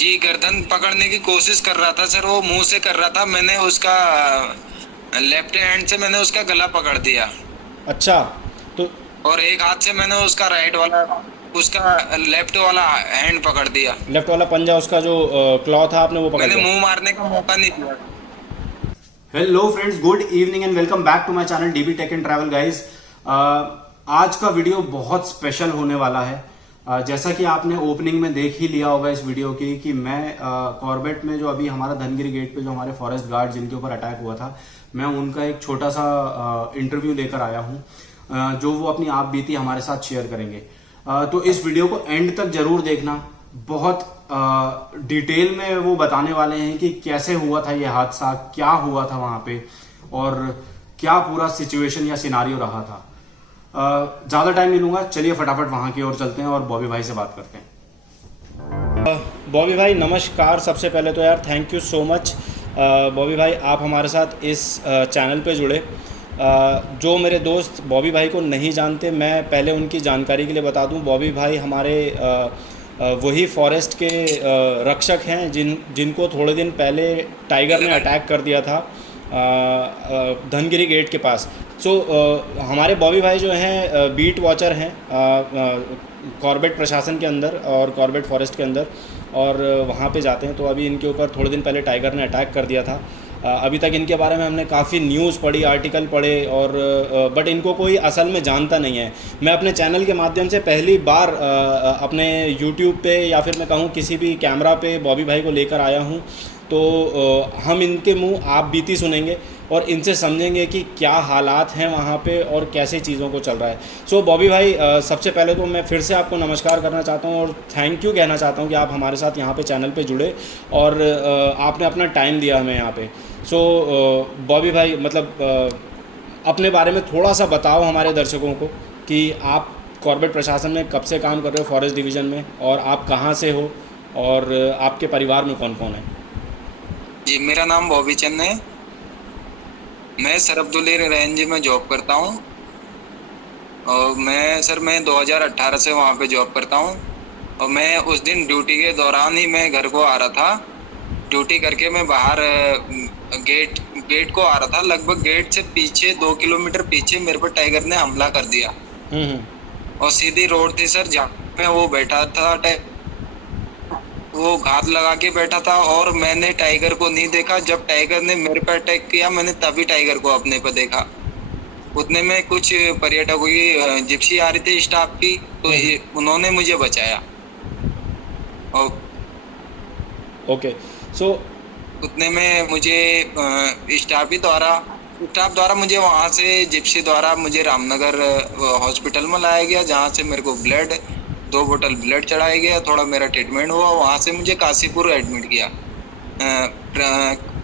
जी गर्दन पकड़ने की कोशिश कर रहा था सर, वो मुंह से कर रहा था। मैंने उसका लेफ्ट हैंड से मैंने उसका गला पकड़ दिया अच्छा। तो और एक हाथ से मैंने उसका राइट वाला, उसका लेफ्ट वाला हैंड पकड़ दिया। लेफ्ट वाला पंजा उसका जो क्लॉ था आपने वो पकड़ मैंने लिया। मुंह मारने का मौका नहीं दिया। Hello friends, good evening and welcome back to my channel DB Tech and Travel guys. आज का वीडियो बहुत स्पेशल होने वाला है। जैसा कि आपने ओपनिंग में देख ही लिया होगा इस वीडियो की कि मैं कॉर्बेट में जो अभी हमारा धनगिरी गेट पे जो हमारे फॉरेस्ट गार्ड जिनके ऊपर अटैक हुआ था, मैं उनका एक छोटा सा इंटरव्यू लेकर आया हूं, जो वो अपनी आप बीती हमारे साथ शेयर करेंगे। तो इस वीडियो को एंड तक जरूर देखना। बहुत डिटेल में वो बताने वाले हैं कि कैसे हुआ था ये हादसा, क्या हुआ था वहां पे और क्या पूरा सिचुएशन या सिनारियो रहा था। ज्यादा टाइम नहीं लूंगा, चलिए फटाफट वहां की ओर चलते हैं और बॉबी भाई से बात करते हैं। बॉबी भाई नमस्कार। सबसे पहले तो यार thank you so much Bobby भाई, आप हमारे साथ इस चैनल पे जुड़े। जो मेरे दोस्त बॉबी भाई को नहीं जानते, मैं पहले उनकी जानकारी के लिए बता दूं। बॉबी भाई हमारे वही फॉरेस्ट के रक्षक हैं जिनको थोड़े दिन पहले टाइगर ने अटैक कर दिया था धनगिरी गेट के पास। सो हमारे बॉबी भाई जो हैं बीट वॉचर हैं कॉर्बेट प्रशासन के अंदर और कॉर्बेट फॉरेस्ट के अंदर, और वहाँ पे जाते हैं। तो अभी इनके ऊपर थोड़े दिन पहले टाइगर ने अटैक कर दिया था। अभी तक इनके बारे में हमने काफ़ी न्यूज़ पढ़ी, आर्टिकल पढ़े, और बट इनको कोई असल में जानता नहीं है। मैं अपने चैनल के माध्यम से पहली बार अपने यूट्यूब पे या फिर मैं कहूँ किसी भी कैमरा पे बॉबी भाई को लेकर आया हूँ। तो हम इनके मुंह आप बीती सुनेंगे और इनसे समझेंगे कि क्या हालात हैं वहाँ पे और कैसे चीज़ों को चल रहा है। सो बॉबी भाई, सबसे पहले तो मैं फिर से आपको नमस्कार करना चाहता हूँ और थैंक यू कहना चाहता हूँ कि आप हमारे साथ यहाँ पे चैनल पे जुड़े और आपने अपना टाइम दिया हमें यहाँ पे। सो बॉबी भाई, मतलब अपने बारे में थोड़ा सा बताओ हमारे दर्शकों को कि आप कॉर्बेट प्रशासन में कब से काम कर रहे हो, फॉरेस्ट डिवीज़न में, और आप कहाँ से हो और आपके परिवार में कौन कौन है। जी मेरा नाम बॉबी चंद है। मैं सरअब्दुल्ला रेंज में जॉब करता हूँ और मैं 2018 से वहाँ पे जॉब करता हूँ। और मैं उस दिन ड्यूटी के दौरान ही मैं घर को आ रहा था। ड्यूटी करके मैं बाहर गेट गेट को आ रहा था। लगभग गेट से पीछे 2 किलोमीटर पीछे मेरे पर टाइगर ने हमला कर दिया हम्म। और सीधी रोड थी सर, जहाँ पे वो बैठा था। वो घात लगा के बैठा था और मैंने टाइगर को नहीं देखा। जब टाइगर ने मेरे पर अटैक किया, मैंने तभी टाइगर को अपने पर देखा। उतने में कुछ पर्यटकों की जिप्सी आ रही थी स्टाफ की, तो उन्होंने मुझे बचाया। और ओके। सो उतने में मुझे स्टाफ द्वारा मुझे वहां से जिप्सी द्वारा मुझे रामनगर हॉस्पिटल में लाया गया, जहां से मेरे को 2 बोतल ब्लड चढ़ाया गया। थोड़ा मेरा ट्रीटमेंट हुआ। वहां से मुझे काशीपुर एडमिट किया,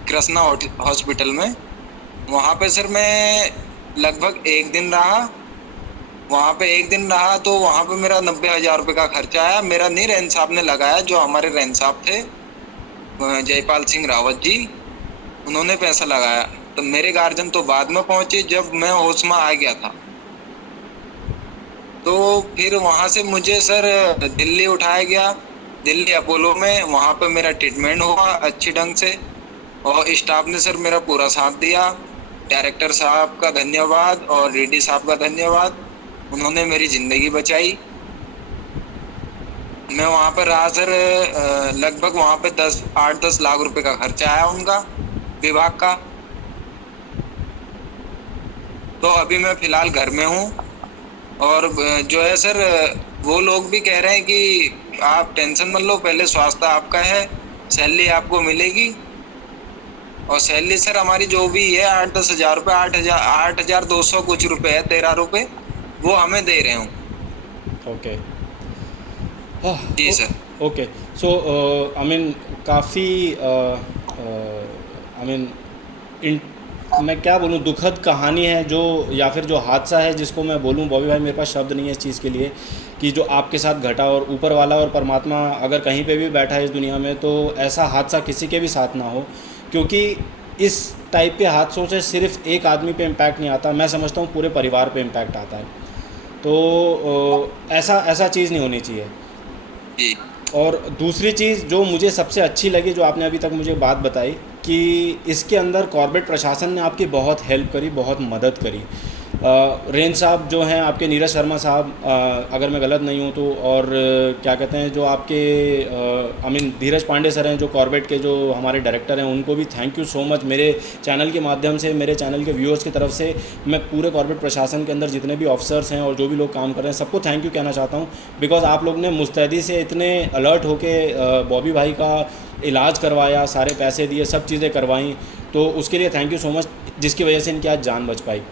कृष्णा हॉस्पिटल में। वहां पे सर मैं लगभग एक दिन रहा। वहां पे एक दिन रहा तो वहां पे मेरा 90,000 रुपये का खर्चा आया। मेरा नहीं, रेंज साहब ने लगाया, जो हमारे रेंज साहब थे जयपाल सिंह रावत जी, उन्होंने पैसा लगाया। तो मेरे गार्जियन तो बाद में पहुंचे, जब मैं होश में आ गया था। तो फिर वहां से मुझे सर दिल्ली उठाया गया, दिल्ली अपोलो में। वहां पे मेरा ट्रीटमेंट हुआ अच्छी ढंग से और स्टाफ ने सर मेरा पूरा साथ दिया। डायरेक्टर साहब का धन्यवाद और डीडी साहब का धन्यवाद, उन्होंने मेरी जिंदगी बचाई। मैं वहां पर रहा सर, लगभग वहां पे 8-10 लाख रुपए का खर्चा आया उनका, विभाग का। तो अभी मैं फिलहाल घर में हूँ। और जो है सर, वो लोग भी कह रहे हैं कि आप टेंशन मत लो, पहले स्वास्थ्य आपका है, सैलरी आपको मिलेगी। और सैलरी सर हमारी जो भी है 8-10 हजार रुपये, 8,200 कुछ रुपए है, 13 रुपए, वो हमें दे रहे हूँ। ओके। जी sir. Okay. So I mean काफ़ी आई मीन इन मैं क्या बोलूँ, दुखद कहानी है जो, या फिर जो हादसा है जिसको मैं बोलूँ बॉबी भाई, मेरे पास शब्द नहीं है इस चीज़ के लिए कि जो आपके साथ घटा। और ऊपर वाला और परमात्मा अगर कहीं पे भी बैठा है इस दुनिया में, तो ऐसा हादसा किसी के भी साथ ना हो, क्योंकि इस टाइप के हादसों से सिर्फ एक आदमी पे इम्पैक्ट नहीं आता, मैं समझता हूँ पूरे परिवार पे इम्पैक्ट आता है। तो ऐसा ऐसा चीज़ नहीं होनी चाहिए। जी और दूसरी चीज़ जो मुझे सबसे अच्छी लगी, जो आपने अभी तक मुझे बात बताई, कि इसके अंदर कॉर्पोरेट प्रशासन ने आपकी बहुत हेल्प करी, बहुत मदद करी। रेन साहब जो हैं आपके, नीरज शर्मा साहब, अगर मैं गलत नहीं हूँ तो, और क्या कहते हैं जो आपके I mean Dheeraj Pandey sir हैं जो कॉर्पोरेट के जो हमारे डायरेक्टर हैं, उनको भी थैंक यू सो मच। मेरे चैनल के माध्यम से, मेरे चैनल के व्यूअर्स की तरफ से मैं पूरे कॉर्पोरेट प्रशासन के अंदर जितने भी ऑफिसर्स हैं और जो भी लोग काम कर रहे हैं सबको थैंक यू कहना चाहता हूँ। बिकॉज आप लोग ने मुस्तैदी से इतने अलर्ट होके बॉबी भाई का इलाज करवाया, सारे पैसे दिए, सब चीज़ें करवाई, तो उसके लिए थैंक यू सो मच, जिसकी वजह से इनकी आज जान बच पाई।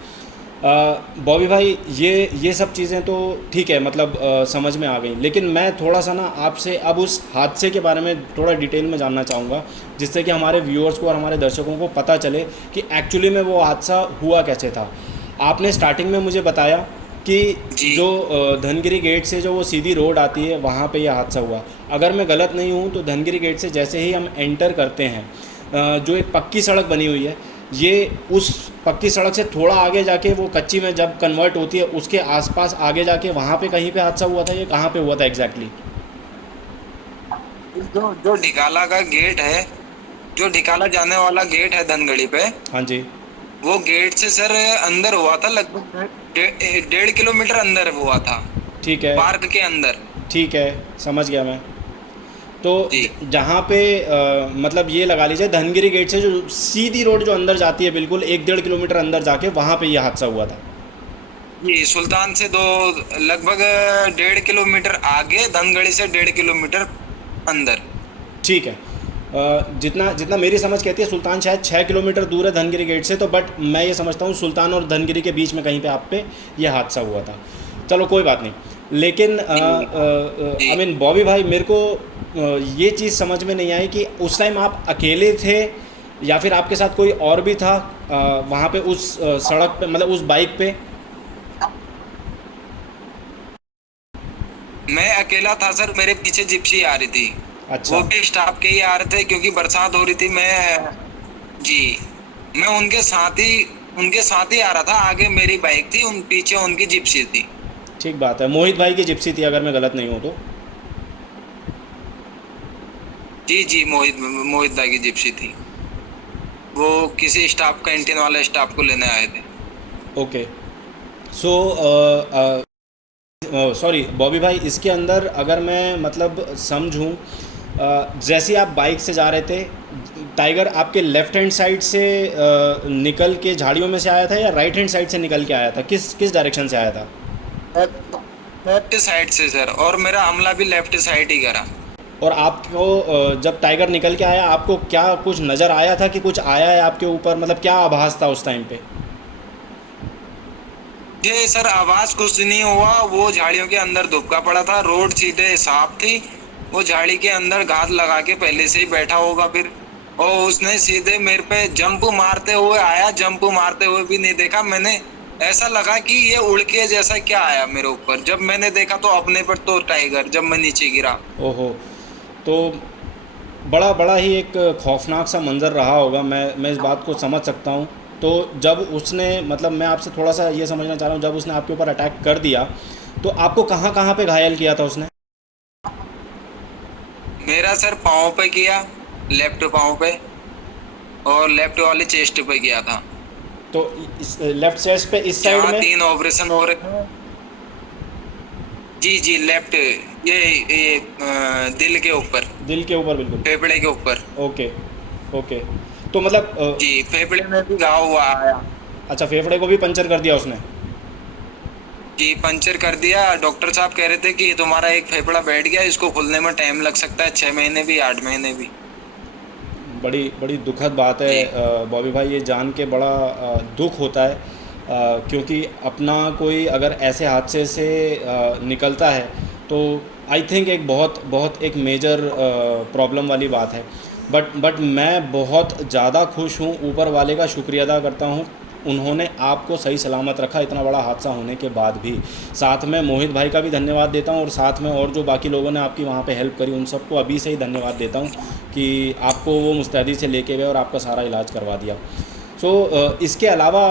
बॉबी भाई, ये सब चीज़ें तो ठीक है, मतलब समझ में आ गई, लेकिन मैं थोड़ा सा ना आपसे अब उस हादसे के बारे में थोड़ा डिटेल में जानना चाहूँगा, जिससे कि हमारे व्यूअर्स को और हमारे दर्शकों को पता चले कि एक्चुअली में वो हादसा हुआ कैसे था। आपने स्टार्टिंग में मुझे बताया कि जी जो धनगिरी गेट से जो वो सीधी रोड आती है वहाँ पे यह हादसा हुआ। अगर मैं गलत नहीं हूँ तो धनगिरी गेट से जैसे ही हम एंटर करते हैं, जो एक पक्की सड़क बनी हुई है, ये उस पक्की सड़क से थोड़ा आगे जाके वो कच्ची में जब कन्वर्ट होती है, उसके आसपास आगे जाके वहाँ पे कहीं पे हादसा हुआ था। ये कहाँ पे हुआ था एग्जैक्टली? जो जो ढिकाला का गेट है, जो ढिकाला जाने वाला गेट है धनगढ़ी पे, हाँ जी। वो गेट से सर अंदर हुआ था, लगभग 1.5 किलोमीटर अंदर हुआ था, ठीक है, पार्क के अंदर। ठीक है, समझ गया मैं। तो जी जहाँ पे मतलब ये लगा लीजिए धनगिरी गेट से जो सीधी रोड जो अंदर जाती है बिल्कुल 1-1.5 किलोमीटर अंदर जाके वहाँ पे ये हादसा हुआ था। जी, सुल्तान से दो, लगभग 1.5 किलोमीटर आगे, धनगढ़ी से 1.5 किलोमीटर अंदर। ठीक है। जितना जितना मेरी समझ कहती है सुल्तान शायद 6 किलोमीटर दूर है धनगिरी गेट से, तो बट मैं ये समझता हूँ सुल्तान और धनगिरी के बीच में कहीं पे आप पे ये हादसा हुआ था। चलो कोई बात नहीं, लेकिन आई जी मीन बॉबी भाई, मेरे को ये चीज़ समझ में नहीं आई कि उस टाइम आप अकेले थे या फिर आपके साथ कोई और भी था वहाँ पे उस सड़क पे, मतलब उस बाइक पे? मैं अकेला था सर, मेरे पीछे जिप्सी आ रही थी। अच्छा। वो भी स्टाफ के ही आ रहे थे क्योंकि बरसात हो रही थी। जी मैं उनके साथ ही आ रहा था। आगे मेरी बाइक थी, उन पीछे उनकी जिप्सी थी। ठीक बात है, मोहित भाई की जिप्सी थी अगर मैं गलत नहीं हूँ तो। जी जी, मोहित मोहित दा की जिप्सी थी। वो किसी स्टाफ, कैंटीन वाले स्टाफ को लेने आए थे। ओके। सो सॉरी बॉबी भाई, इसके अंदर अगर मैं मतलब समझूं, जैसे ही आप बाइक से जा रहे थे, टाइगर आपके लेफ्ट हैंड साइड से निकल के झाड़ियों में से आया था या राइट हैंड साइड से निकल के आया था? किस किस डायरेक्शन से आया था? लेफ्ट साइड से सर, और मेरा हमला भी लेफ्ट साइड ही करा। और आपको जब टाइगर निकल के आया, आपको क्या कुछ नज़र आया था कि कुछ आया है आपके ऊपर? मतलब क्या आभास था उस टाइम पे? ये सर आवाज कुछ नहीं हुआ, वो झाड़ियों के अंदर दुबका पड़ा था, रोड सीधे साफ थी। वो झाड़ी के अंदर घात लगा के पहले से ही बैठा होगा फिर, और उसने सीधे मेरे पे जंप मारते हुए आया। जंप मारते हुए भी नहीं देखा मैंने, ऐसा लगा कि ये उड़ के जैसा क्या आया मेरे ऊपर। जब मैंने देखा तो अपने पर तो टाइगर, जब मैं नीचे गिरा। ओहो, तो बड़ा बड़ा ही एक खौफनाक सा मंज़र रहा होगा, मैं इस बात को समझ सकता हूँ। तो जब उसने, मतलब मैं आपसे थोड़ा सा ये समझना चाह रहा हूँ, जब उसने आपके ऊपर अटैक कर दिया तो आपको कहाँ कहाँ पे घायल किया था उसने? मेरा सर पाँव पे किया, लेफ्ट पाँव पे, और लेफ्ट वाले चेस्ट पे किया था। तो इस लेफ्ट चेस्ट पे इस साइड जहाँ में? 3 ऑपरेशन हो रहे हैं। जी जी, लेफ्ट, ये दिल के ऊपर, दिल के ऊपर बिल्कुल? फेफड़े के ऊपर। Okay, okay. तो मतलब जी, फेफड़े में भी घाव हुआ आया। अच्छा, फेफड़े को भी पंचर कर दिया उसने? जी, पंचर कर दिया। डॉक्टर साहब कह रहे थे कि तुम्हारा एक फेफड़ा बैठ गया, इसको खुलने में टाइम लग सकता है, 6 महीने भी, 8 महीने भी। बड़ी बड़ी दुखद बात है जी बॉबी भाई, ये जान के बड़ा दुख होता है, क्योंकि अपना कोई अगर ऐसे हादसे से निकलता है तो आई थिंक एक बहुत बहुत एक मेजर प्रॉब्लम वाली बात है। बट मैं बहुत ज़्यादा खुश हूँ, ऊपर वाले का शुक्रिया अदा करता हूँ, उन्होंने आपको सही सलामत रखा इतना बड़ा हादसा होने के बाद भी। साथ में मोहित भाई का भी धन्यवाद देता हूँ, और साथ में और जो बाकी लोगों ने आपकी वहाँ पे हेल्प करी उन सबको अभी से ही धन्यवाद देता हूँ कि आपको वो मुस्तैदी से लेके गए और आपका सारा इलाज करवा दिया। इसके अलावा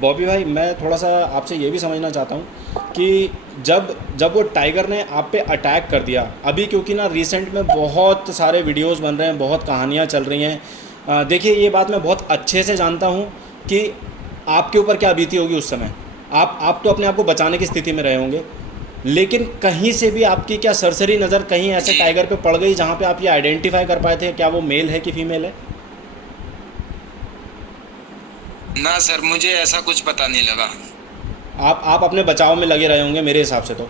बॉबी भाई, मैं थोड़ा सा आपसे ये भी समझना चाहता हूँ कि जब जब वो टाइगर ने आप पे अटैक कर दिया अभी, क्योंकि ना रिसेंट में बहुत सारे वीडियोस बन रहे हैं, बहुत कहानियाँ चल रही हैं। देखिए, ये बात मैं बहुत अच्छे से जानता हूँ कि आपके ऊपर क्या बीती होगी उस समय। आप तो अपने आप को बचाने की स्थिति में रहे होंगे, लेकिन कहीं से भी आपकी क्या सरसरी नज़र कहीं ऐसे जी टाइगर पे पड़ गई जहाँ पे आप ये आइडेंटिफाई कर पाए थे क्या वो मेल है कि फीमेल है? ना सर, मुझे ऐसा कुछ पता नहीं लगा। आप अपने बचाव में लगे रहे होंगे मेरे हिसाब से तो।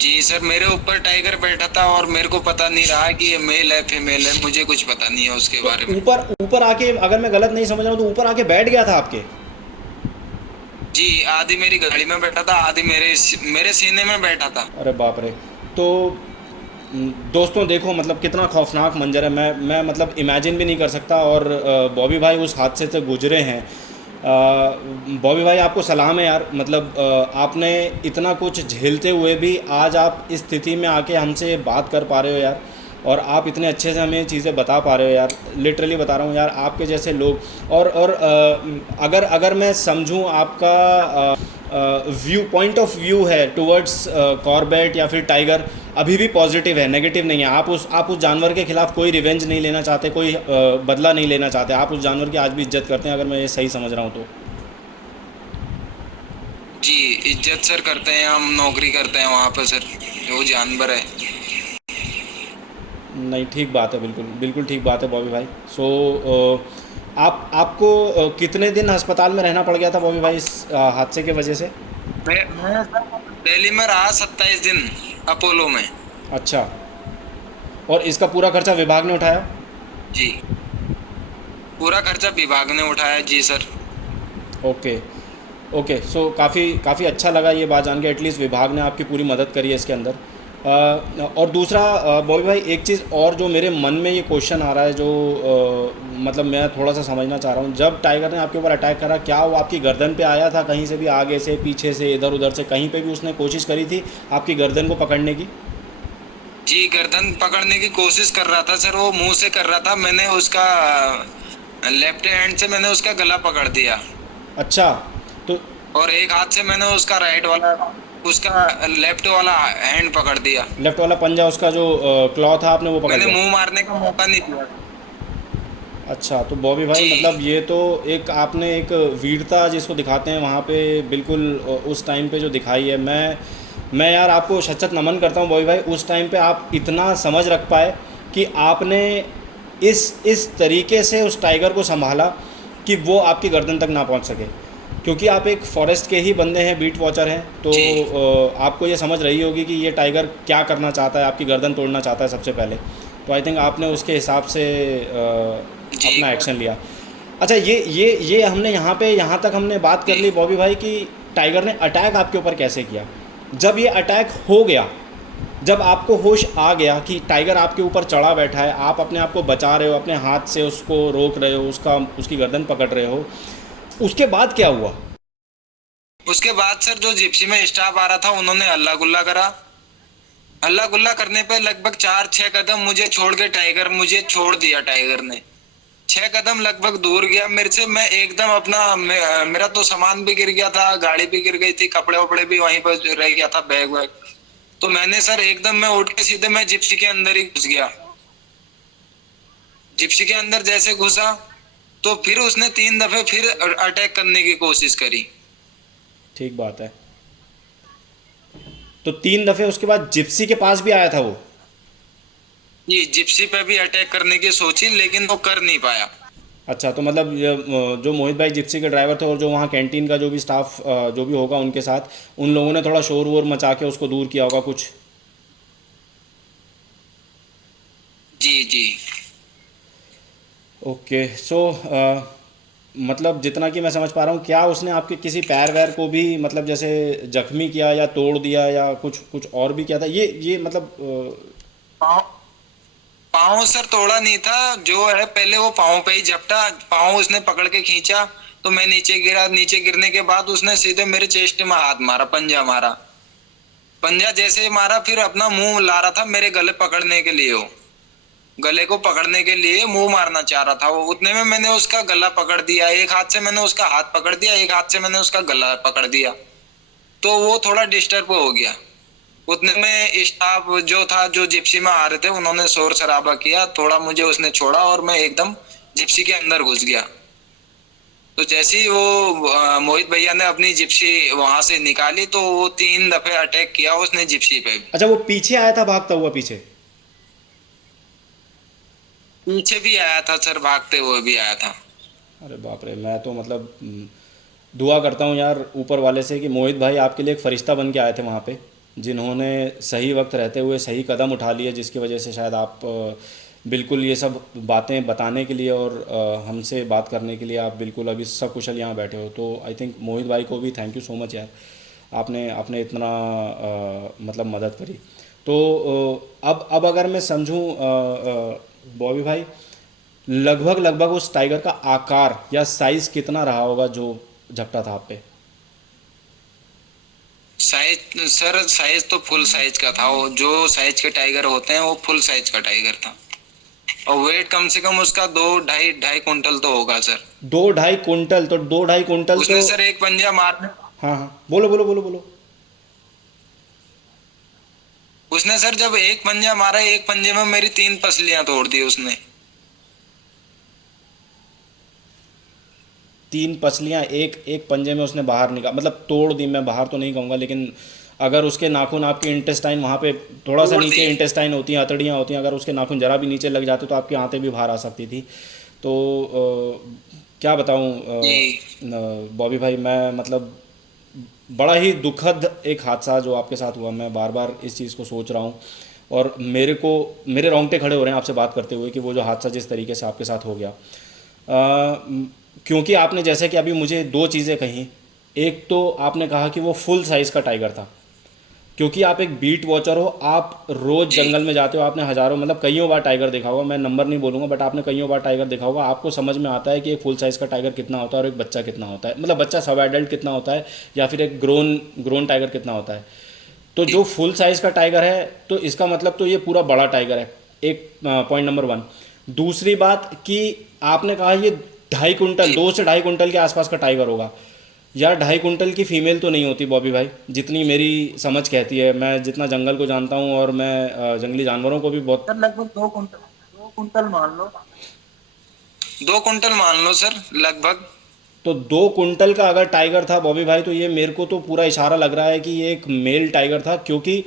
जी सर, मेरे ऊपर टाइगर बैठा था और मेरे को पता नहीं रहा कि ये मेल है फीमेल है, मुझे कुछ पता नहीं है उसके तो बारे में। ऊपर ऊपर आके, अगर मैं गलत नहीं समझ रहा हूँ, तो ऊपर आके बैठ गया था आपके? जी, आधी मेरी गाड़ी में बैठा था, आधी मेरे सीने में बैठा था। अरे बाप रे! तो दोस्तों देखो, मतलब कितना खौफनाक मंजर है। मैं मतलब इमेजिन भी नहीं कर सकता। और बॉबी भाई उस हादसे से गुजरे हैं। बॉबी भाई, आपको सलाम है यार। मतलब आपने इतना कुछ झेलते हुए भी आज आप इस स्थिति में आके हमसे बात कर पा रहे हो यार, और आप इतने अच्छे से हमें चीज़ें बता पा रहे हो यार। लिटरली बता रहा हूँ यार, आपके जैसे लोग। और अगर अगर मैं समझूँ आपका व्यू, पॉइंट ऑफ व्यू है टुवर्ड्स कॉर्बेट या फिर टाइगर, अभी भी पॉजिटिव है, नेगेटिव नहीं है। आप उस जानवर के खिलाफ कोई रिवेंज नहीं लेना चाहते, कोई बदला नहीं लेना चाहते। आप उस जानवर की आज भी इज्जत करते हैं, अगर मैं ये सही समझ रहा हूँ तो। जी, इज्जत सर करते हैं, हम नौकरी करते हैं वहाँ पर सर, वो जानवर है। नहीं, ठीक बात है, बिल्कुल बिल्कुल ठीक बात है बॉबी भाई। आपको कितने दिन अस्पताल में रहना पड़ गया था बॉबी भाई इस हादसे के वजह से? मैं सर दिल्ली में रहा 27 दिन, अपोलो में। अच्छा। और इसका पूरा खर्चा विभाग ने उठाया? जी, पूरा खर्चा विभाग ने उठाया जी सर। ओके। ओके, सो काफ़ी काफ़ी अच्छा लगा ये बात जान के, एटलीस्ट विभाग ने आपकी पूरी मदद करी है इसके अंदर। और दूसरा बॉबी भाई, एक चीज़ और जो मेरे मन में ये क्वेश्चन आ रहा है, जो मतलब मैं थोड़ा सा समझना चाह रहा हूँ। जब टाइगर ने आपके ऊपर अटैक करा, क्या वो आपकी गर्दन पे आया था कहीं से भी, आगे से, पीछे से, इधर उधर से, कहीं पे भी उसने कोशिश करी थी आपकी गर्दन को पकड़ने की? जी, गर्दन पकड़ने की कोशिश कर रहा था सर, वो मुंह से कर रहा था। मैंने उसका लेफ्ट हैंड से मैंने उसका गला पकड़ दिया, अच्छा। तो और एक हाथ से मैंने उसका राइट वाला, उसका लेफ्ट वाला हैंड पकड़ दिया। लेफ्ट वाला पंजा, उसका जो क्लॉ था, आपने वो पकड़ मैंने लिया? मुंह मारने का मौका नहीं दिया। अच्छा, तो बॉबी भाई, जी मतलब ये तो एक आपने एक वीरता जिसको दिखाते हैं वहाँ पे, बिल्कुल उस टाइम पे जो दिखाई है। मैं यार आपको शत नमन करता हूँ बॉबी भाई। उस टाइम पे आप इतना समझ रख पाए कि आपने इस तरीके से उस टाइगर को संभाला कि वो आपकी गर्दन तक ना पहुँच सके। क्योंकि आप एक फॉरेस्ट के ही बंदे हैं, बीट वॉचर हैं, तो जी आपको ये समझ रही होगी कि ये टाइगर क्या करना चाहता है, आपकी गर्दन तोड़ना चाहता है सबसे पहले। तो आई थिंक आपने उसके हिसाब से जी अपना एक्शन लिया। अच्छा, ये हमने यहाँ तक हमने बात कर जी ली बॉबी भाई कि टाइगर ने अटैक आपके ऊपर कैसे किया। जब ये अटैक हो गया, जब आपको होश आ गया कि टाइगर आपके ऊपर चढ़ा बैठा है, आप अपने आप को बचा रहे हो, अपने हाथ से उसको रोक रहे हो, उसकी गर्दन पकड़ रहे हो, उसके बाद क्या हुआ? उसके बाद सर, जो जिप्सी में स्टाफ आ रहा था, उन्होंने हल्ला गुल्ला करा। हल्ला गुल्ला करने पे लगभग 4-6 कदम मुझे छोड़ के टाइगर मुझे छोड़ दिया। टाइगर ने 6 कदम लगभग दूर गया मेरे से। मैं एकदम अपना मेरा तो सामान भी गिर गया था, गाड़ी भी गिर गई थी, कपड़े वपड़े भी वहीं पर रह गया था, बैग वैग। तो मैंने सर एकदम मैं उठ के सीधे मैं जिप्सी के अंदर ही घुस गया। जिप्सी के अंदर जैसे घुसा, तो फिर उसने 3 दफे फिर अटैक करने की कोशिश करी। ठीक बात है। तो 3 दफ़े उसके बाद जिप्सी के पास भी आया था वो? ये जिप्सी पे भी अटैक करने की सोची, लेकिन वो कर नहीं पाया। अच्छा, तो मतलब जो मोहित भाई जिप्सी के ड्राइवर थे, और जो वहाँ कैंटीन का जो भी स्टाफ जो भी होगा उनके साथ, उन लोगों ने थोड़ा शोर वोर मचा के उसको दूर किया होगा कुछ? जी जी ओके, सो मतलब जितना कि मैं समझ पा रहा हूँ, क्या उसने आपके किसी पैर वैर को भी मतलब जैसे जख्मी किया या तोड़ दिया, या कुछ कुछ और भी किया था ये मतलब पाँव पाँव सर तोड़ा नहीं था। जो है पहले वो पाँव पे ही झपटा, पाँव उसने पकड़ के खींचा, तो मैं नीचे गिरा। नीचे गिरने के बाद उसने सीधे मेरे चेस्ट में हाथ मारा, पंजा मारा। पंजा जैसे ही मारा, फिर अपना मुंह ला रहा था मेरे गले पकड़ने के लिए वो। गले को पकड़ने के लिए मुंह मारना चाह रहा था वो। उतने में मैंने उसका गला पकड़ दिया, एक हाथ से मैंने उसका हाथ पकड़ दिया, एक हाथ से मैंने उसका गला पकड़ दिया, तो वो थोड़ा डिस्टर्ब हो गया। उतने में स्टाफ जो था, जो जिप्सी में आ रहे थे, उन्होंने शोर शराबा किया, थोड़ा मुझे उसने छोड़ा और मैं एकदम जिप्सी के अंदर घुस गया। तो जैसे ही वो मोहित भैया ने अपनी जिप्सी वहां से निकाली तो वो 3 दफे अटैक किया उसने जिप्सी पे। अच्छा, वो पीछे आया था भागता हुआ पीछे? पीछे भी आया था सर, भागते हुए भी आया था। अरे बाप रे, मैं तो मतलब दुआ करता हूँ यार ऊपर वाले से कि मोहित भाई आपके लिए एक फरिश्ता बन के आए थे वहाँ पे, जिन्होंने सही वक्त रहते हुए सही कदम उठा लिए, जिसकी वजह से शायद आप बिल्कुल ये सब बातें बताने के लिए और हमसे बात करने के लिए आप बिल्कुल अभी सकुशल यहाँ बैठे हो। तो आई थिंक मोहित भाई को भी थैंक यू सो मच यार, आपने आपने इतना मतलब मदद करी। तो अब अगर मैं समझूँ बॉबी भाई, लगभग लगभग उस टाइगर का आकार या साइज कितना रहा होगा जो झपटा था आप पे? साइज सर, साइज तो फुल साइज का था वो। जो साइज के टाइगर होते हैं वो फुल साइज का टाइगर था। और वेट कम से कम उसका 2 ढाई 2.5 कुंटल तो होगा सर। 2-2.5 कुंटल? तो 2-2.5 कुंटल तो। उसने सर एक पंजा मारने हाँ हाँ, बोलो बोलो बोलो बोलो। उसने सर जब एक पंजा मारा, एक पंजे में मेरी 3 पसलियां तोड़ दी उसने। 3 पसलियाँ एक एक पंजे में उसने बाहर निकाल, मतलब तोड़ दी, मैं बाहर तो नहीं कहूँगा, लेकिन अगर उसके नाखून आपके इंटेस्टाइन वहाँ पे थोड़ा सा तोड़ दी। नीचे इंटेस्टाइन होती हैं, अतड़ियाँ होती हैं, अगर उसके नाखून जरा भी नीचे लग जाते तो आपकी आंतें भी बाहर आ सकती थी। तो क्या बताऊँ जी बॉबी भाई, मैं मतलब बड़ा ही दुखद एक हादसा जो आपके साथ हुआ, मैं बार बार इस चीज़ को सोच रहा हूँ और मेरे रोंगटे खड़े हो रहे हैं आपसे बात करते हुए कि वो जो हादसा जिस तरीके से आपके साथ हो गया। क्योंकि आपने जैसे कि अभी मुझे दो चीज़ें कही, एक तो आपने कहा कि वो फुल साइज़ का टाइगर था, क्योंकि आप एक बीट वॉचर हो, आप रोज़ जी जंगल में जाते हो, आपने हज़ारों मतलब कईयों बार टाइगर देखा होगा, मैं नंबर नहीं बोलूँगा बट आपने कईयों बार टाइगर देखा होगा, आपको समझ में आता है कि एक फुल साइज़ का टाइगर कितना होता है और एक बच्चा कितना होता है, मतलब बच्चा सब एडल्ट कितना होता है या फिर एक ग्रोन ग्रोन टाइगर कितना होता है। तो जी जो फुल साइज़ का टाइगर है तो इसका मतलब तो ये पूरा बड़ा टाइगर है, एक पॉइंट नंबर वन। दूसरी बात कि आपने कहा ये 2.5 कुंटल, जी 2 से 2.5 कुंटल के आसपास का टाइगर होगा। यार 2.5 कुंटल की फीमेल तो नहीं होती बॉबी भाई, जितनी मेरी समझ कहती है, मैं जितना जंगल को जानता हूँ और मैं जंगली जानवरों को भी बहुत। सर, लगभग 2 कुंटल, 2 कुंटल मान लो। 2 कुंटल मान लो सर, लगभग। तो 2 कुंटल का अगर टाइगर था बॉबी भाई, तो ये मेरे को तो पूरा इशारा लग रहा है कि ये एक मेल टाइगर था, क्योंकि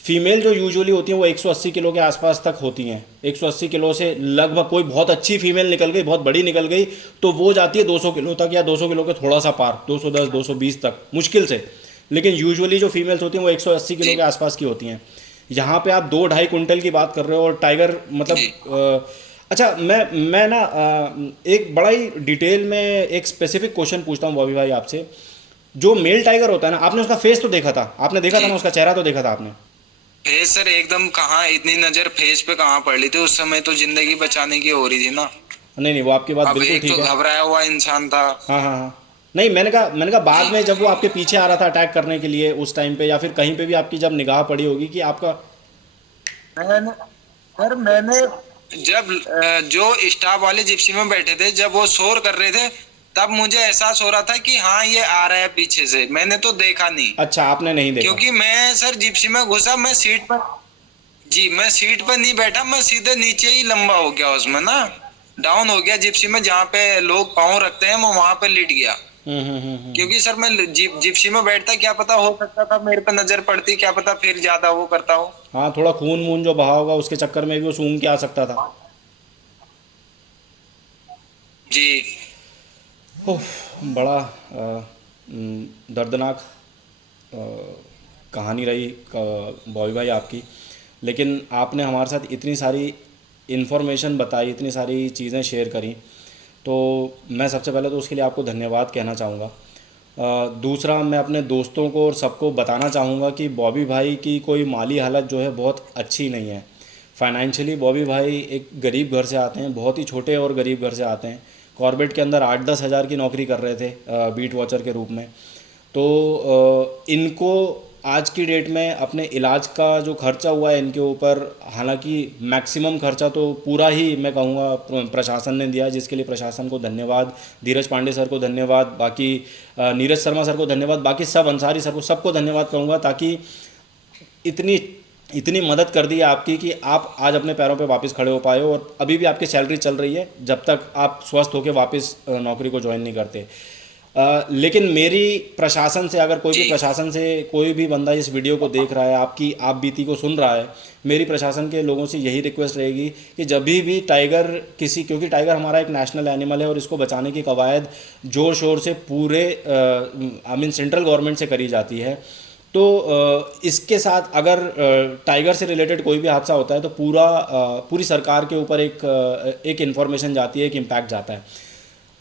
फीमेल जो यूजुअली होती हैं वो 180 किलो के आसपास तक होती हैं, 180 किलो से लगभग, कोई बहुत अच्छी फीमेल निकल गई, बहुत बड़ी निकल गई तो वो जाती है 200 किलो तक या 200 किलो के थोड़ा सा पार, 210 220 तक मुश्किल से। लेकिन यूजुअली जो फीमेल्स होती हैं वो 180 किलो जी के आसपास की होती हैं। यहाँ पे आप 2-2.5 कुंटल की बात कर रहे हो और टाइगर जी मतलब अच्छा, मैं ना एक बड़ा ही डिटेल में एक स्पेसिफिक क्वेश्चन पूछता हूँ बॉबी भाई आपसे। जो मेल टाइगर होता है ना, आपने उसका फेस तो देखा था, आपने देखा था जी। ना, उसका चेहरा तो देखा था आपने? फेस सर एकदम, कहाँ इतनी नजर फेस पे कहाँ पड़ रही थी, उस समय तो जिंदगी बचाने की हो रही थी ना। नहीं नहीं, वो आपकी बात अब बिल्कुल एक तो ठीक है। घबराया हुआ इंसान था। हाँ हाँ हाँ। नहीं, मैंने कहा बाद जी में जब वो आपके पीछे आ रहा था अटैक करने के लिए उस टाइम पे, या फिर कहीं पे भी आपकी जब निगाह पड़ी होगी कि आपका। मैंने सर मैंने जब जो स्टाफ वाले जिप्सी में बैठे थे, जब वो शोर कर रहे थे, तब मुझे एहसास हो रहा था कि हाँ ये आ रहा है पीछे से। मैंने तो देखा नहीं, अच्छा, आपने नहीं देखा? क्योंकि मैं सर जिप्सी में घुसा, मैं सीट पर, जी मैं सीट पर नहीं बैठा, मैं सीधे नीचे ही लंबा हो गया उसमें ना, डाउन हो गया जिप्सी में, जहाँ पे लोग पाँव रखते हैं मैं वहां पे लेट गया। हम्म। क्योंकि सर मैं जिप्सी में बैठता, क्या पता हो सकता था मेरे पे नजर पड़ती, क्या पता फिर ज्यादा वो करता हो। हाँ, थोड़ा खून वून जो बहा होगा उसके चक्कर में भी वो सूंघ के आ सकता था। जी ओह, बड़ा दर्दनाक अ, कहानी रही बॉबी भाई आपकी। लेकिन आपने हमारे साथ इतनी सारी इन्फॉर्मेशन बताई, इतनी सारी चीज़ें शेयर करी, तो मैं सबसे पहले तो उसके लिए आपको धन्यवाद कहना चाहूँगा। दूसरा, मैं अपने दोस्तों को और सबको बताना चाहूँगा कि बॉबी भाई की कोई माली हालत जो है बहुत अच्छी नहीं है। फाइनेंशियली बॉबी भाई एक गरीब घर से आते हैं, बहुत ही छोटे और गरीब घर से आते हैं। कॉर्बेट के अंदर 8-10 हज़ार की नौकरी कर रहे थे बीट वॉचर के रूप में। तो इनको आज की डेट में अपने इलाज का जो खर्चा हुआ है इनके ऊपर, हालांकि मैक्सिमम खर्चा तो पूरा ही मैं कहूँगा प्रशासन ने दिया, जिसके लिए प्रशासन को धन्यवाद, धीरज पांडे सर को धन्यवाद, बाकी नीरज शर्मा सर को धन्यवाद, बाकी सब अंसारी सर को, सबको धन्यवाद कहूँगा, ताकि इतनी इतनी मदद कर दी है आपकी कि आप आज अपने पैरों पे वापस खड़े हो पाए हो, और अभी भी आपकी सैलरी चल रही है जब तक आप स्वस्थ होकर वापस नौकरी को ज्वाइन नहीं करते। लेकिन मेरी प्रशासन से, अगर कोई भी प्रशासन से कोई भी बंदा इस वीडियो को देख रहा है, आपकी आप बीती को सुन रहा है, मेरी प्रशासन के लोगों से यही रिक्वेस्ट रहेगी कि जब भी टाइगर क्योंकि टाइगर हमारा एक नेशनल एनिमल है और इसको बचाने की कवायद ज़ोर शोर से पूरे सेंट्रल गवर्नमेंट से करी जाती है। तो इसके साथ अगर टाइगर से रिलेटेड कोई भी हादसा होता है तो पूरी सरकार के ऊपर एक इन्फॉर्मेशन जाती है, एक इम्पैक्ट जाता है।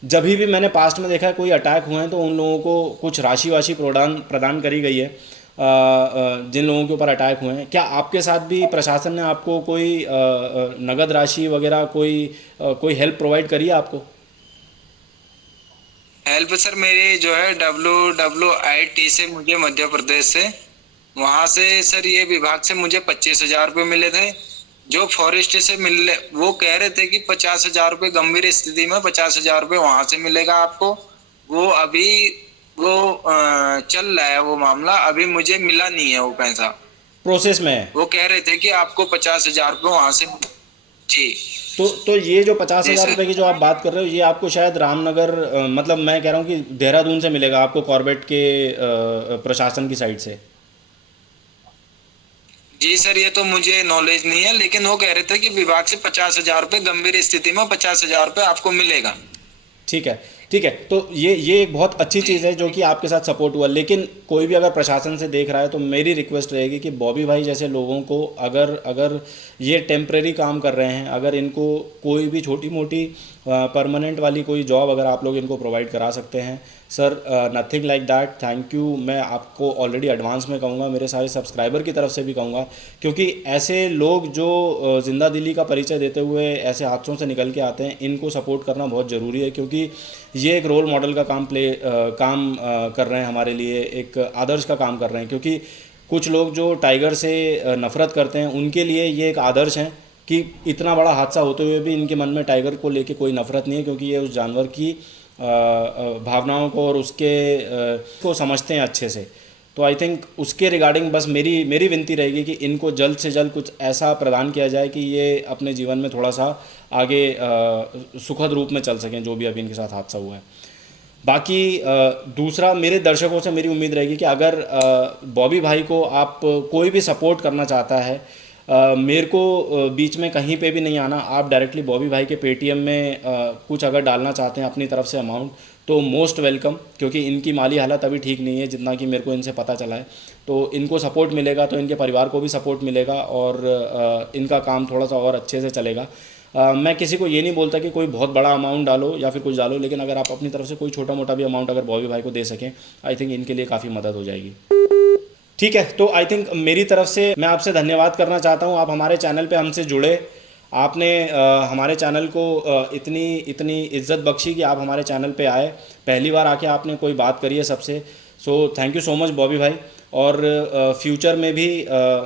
जब भी मैंने पास्ट में देखा है कोई अटैक हुए हैं तो उन लोगों को कुछ राशि वाशी प्रदान करी गई है, जिन लोगों के ऊपर अटैक हुए हैं। क्या आपके साथ भी प्रशासन ने आपको कोई नगद राशि वगैरह कोई हेल्प प्रोवाइड करी है आपको? हेल्प सर मेरी जो है WWIT से, मुझे मध्य प्रदेश से, वहां से सर ये विभाग से मुझे 25,000 रुपये मिले थे। जो फॉरेस्ट से मिलने, वो कह रहे थे कि 50,000 रुपये गंभीर स्थिति में 50,000 रुपये वहां से मिलेगा आपको। वो अभी चल रहा है वो मामला, अभी मुझे मिला नहीं है, वो पैसा प्रोसेस में है। वो कह रहे थे कि आपको 50,000 रुपये वहां से। जी। तो ये जो 50,000 रुपये की जो आप बात कर रहे हो, ये आपको शायद रामनगर, मतलब मैं कह रहा हूँ कि देहरादून से मिलेगा आपको, कॉर्बेट के प्रशासन की साइड से। जी सर, ये तो मुझे नॉलेज नहीं है, लेकिन वो कह रहे थे कि विभाग से 50,000 रुपये, गंभीर स्थिति में 50,000 रुपये आपको मिलेगा। ठीक है, ठीक है। तो ये एक बहुत अच्छी चीज़ है जो कि आपके साथ सपोर्ट हुआ। लेकिन कोई भी अगर प्रशासन से देख रहा है तो मेरी रिक्वेस्ट रहेगी कि बॉबी भाई जैसे लोगों को, अगर ये टेम्परेरी काम कर रहे हैं, अगर इनको कोई भी छोटी मोटी परमानेंट वाली कोई जॉब अगर आप लोग इनको प्रोवाइड करा सकते हैं, sir nothing like that, thank you. मैं आपको ऑलरेडी एडवांस में कहूँगा, मेरे सारे सब्सक्राइबर की तरफ से भी कहूँगा, क्योंकि ऐसे लोग जो ज़िंदा दिली का परिचय देते हुए ऐसे हादसों से निकल के आते हैं, इनको सपोर्ट करना बहुत ज़रूरी है, क्योंकि ये एक रोल मॉडल का काम कर रहे हैं हमारे लिए, एक आदर्श का काम कर रहे हैं। क्योंकि कुछ लोग जो टाइगर से नफ़रत करते हैं, उनके लिए ये एक आदर्श है कि इतना बड़ा हादसा होते हुए भी इनके मन में टाइगर को लेके कोई नफ़रत नहीं है, क्योंकि ये उस जानवर की भावनाओं को और उसके को समझते हैं अच्छे से। तो आई थिंक उसके रिगार्डिंग बस मेरी विनती रहेगी कि इनको जल्द से जल्द कुछ ऐसा प्रदान किया जाए कि ये अपने जीवन में थोड़ा सा आगे सुखद रूप में चल सकें, जो भी अभी इनके साथ हादसा हुआ है। बाकी दूसरा, मेरे दर्शकों से मेरी उम्मीद रहेगी कि अगर बॉबी भाई को आप कोई भी सपोर्ट करना चाहता है, मेरे को बीच में कहीं पे भी नहीं आना, आप डायरेक्टली बॉबी भाई के पेटीएम में कुछ अगर डालना चाहते हैं अपनी तरफ से अमाउंट, तो मोस्ट वेलकम, क्योंकि इनकी माली हालत अभी ठीक नहीं है जितना कि मेरे को इनसे पता चला है। तो इनको सपोर्ट मिलेगा तो इनके परिवार को भी सपोर्ट मिलेगा और इनका काम थोड़ा सा और अच्छे से चलेगा। मैं किसी को ये नहीं बोलता कि कोई बहुत बड़ा अमाउंट डालो या फिर कुछ डालो, लेकिन अगर आप अपनी तरफ से कोई छोटा मोटा भी अमाउंट अगर बॉबी भाई को दे सकें, आई थिंक इनके लिए काफ़ी मदद हो जाएगी। ठीक है, तो आई थिंक मेरी तरफ से मैं आपसे धन्यवाद करना चाहता हूँ, आप हमारे चैनल पे हमसे जुड़े, आपने हमारे चैनल को इतनी इज्जत बख्शी कि आप हमारे चैनल पे आए, पहली बार आके आपने कोई बात करी है सबसे। So thank you so much Bobby भाई। और फ्यूचर में भी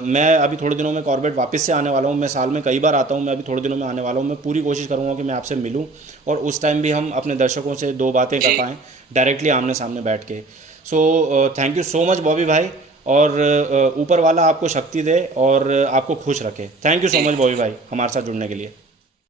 मैं अभी थोड़े दिनों में कॉर्बेट वापस से आने वाला हूँ, मैं साल में कई बार आता हूँ, मैं अभी थोड़े दिनों में आने वाला हूँ। मैं पूरी कोशिश करूँगा कि मैं आपसे मिलूँ और उस टाइम भी हम अपने दर्शकों से दो बातें कर पाएँ डायरेक्टली आमने सामने बैठ के। So thank you so much Bobby भाई, और ऊपर वाला आपको शक्ति दे और आपको खुश रखे। Thank you so much Bobby भाई हमारे साथ जुड़ने के लिए।